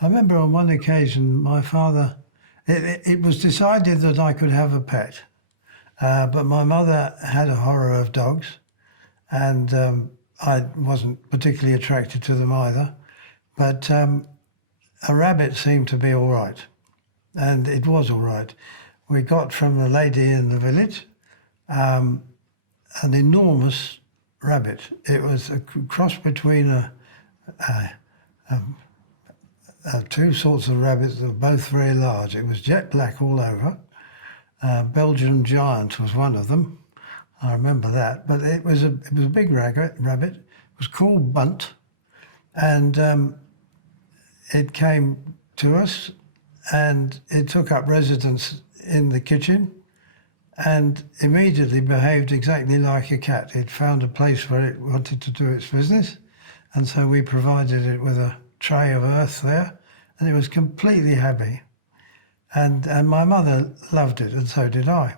I remember on one occasion my father, it was decided that I could have a pet, but my mother had a horror of dogs, and I wasn't particularly attracted to them either. But a rabbit seemed to be all right, and it was all right. We got from a lady in the village an enormous rabbit. It was a cross between two sorts of rabbits that were both very large. It was jet black all over. Belgian giant was one of them. I remember that. But it was a big rabbit. It was called Bunt, and it came to us, and it took up residence in the kitchen, and immediately behaved exactly like a cat. It found a place where it wanted to do its business, and so we provided it with a tray of earth there, and it was completely happy. And my mother loved it, and so did I.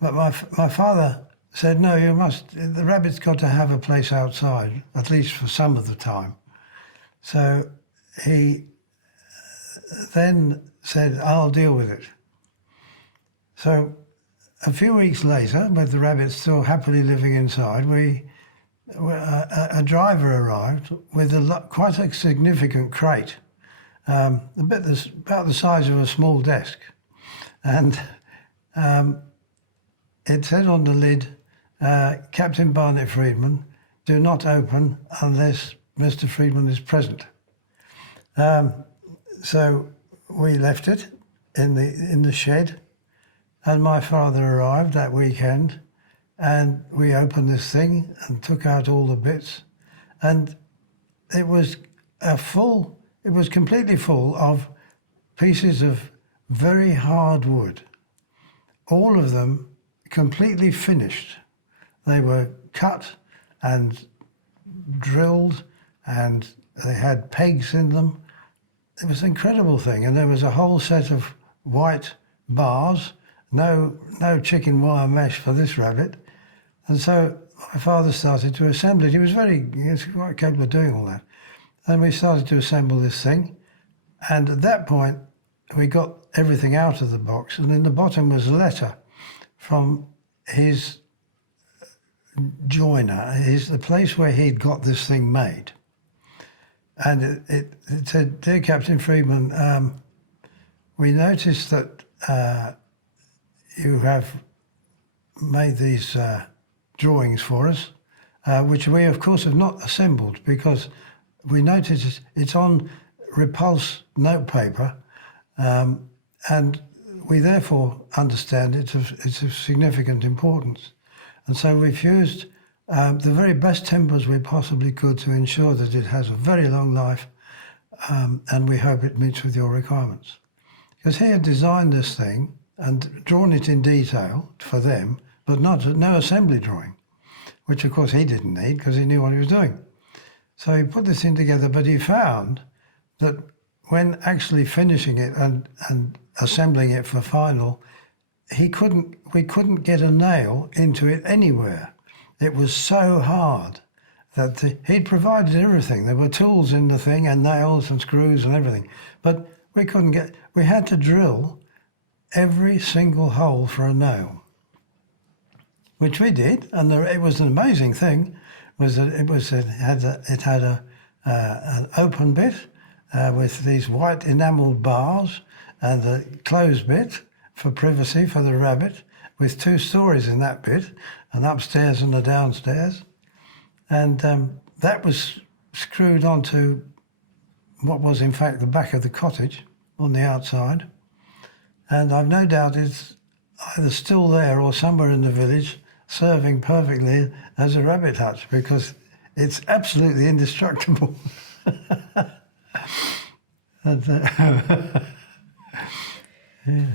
But my father said, no, the rabbit's got to have a place outside, at least for some of the time. So he then said, I'll deal with it. So a few weeks later, with the rabbit still happily living inside, a driver arrived with quite a significant crate, about the size of a small desk. And it said on the lid, Captain Barnett Freedman, do not open unless Mr. Freedman is present. So we left it in the shed, and my father arrived that weekend, and we opened this thing and took out all the bits, and it was completely full of pieces of very hard wood, all of them completely finished. They were cut and drilled, and they had pegs in them. It was an incredible thing, and there was a whole set of white bars, no chicken wire mesh for this rabbit. And so my father started to assemble it. He was quite capable of doing all that. And we started to assemble this thing, and at that point we got everything out of the box, and in the bottom was a letter from his joiner, the place where he'd got this thing made. And it said, Dear Captain Freedman, we noticed that you have made these drawings for us, which we of course have not assembled, because we noticed it's on repulse notepaper, and we therefore understand it's of significant importance. And so we've used the very best timbers we possibly could to ensure that it has a very long life, and we hope it meets with your requirements. Because he had designed this thing and drawn it in detail for them, but no assembly drawing, which of course he didn't need because he knew what he was doing. So he put this thing together, but he found that when actually finishing it and assembling it for final, we couldn't get a nail into it anywhere. It was so hard that he'd provided everything. There were tools in the thing and nails and screws and everything, but we had to drill every single hole for a nail, which we did. And it was an amazing thing, was that it had an open bit with these white enameled bars, and a closed bit for privacy for the rabbit, with 2 stories in that bit, an upstairs and a downstairs. And that was screwed onto what was in fact the back of the cottage on the outside. And I've no doubt it's either still there or somewhere in the village, serving perfectly as a rabbit hutch, because it's absolutely indestructible. And, yeah.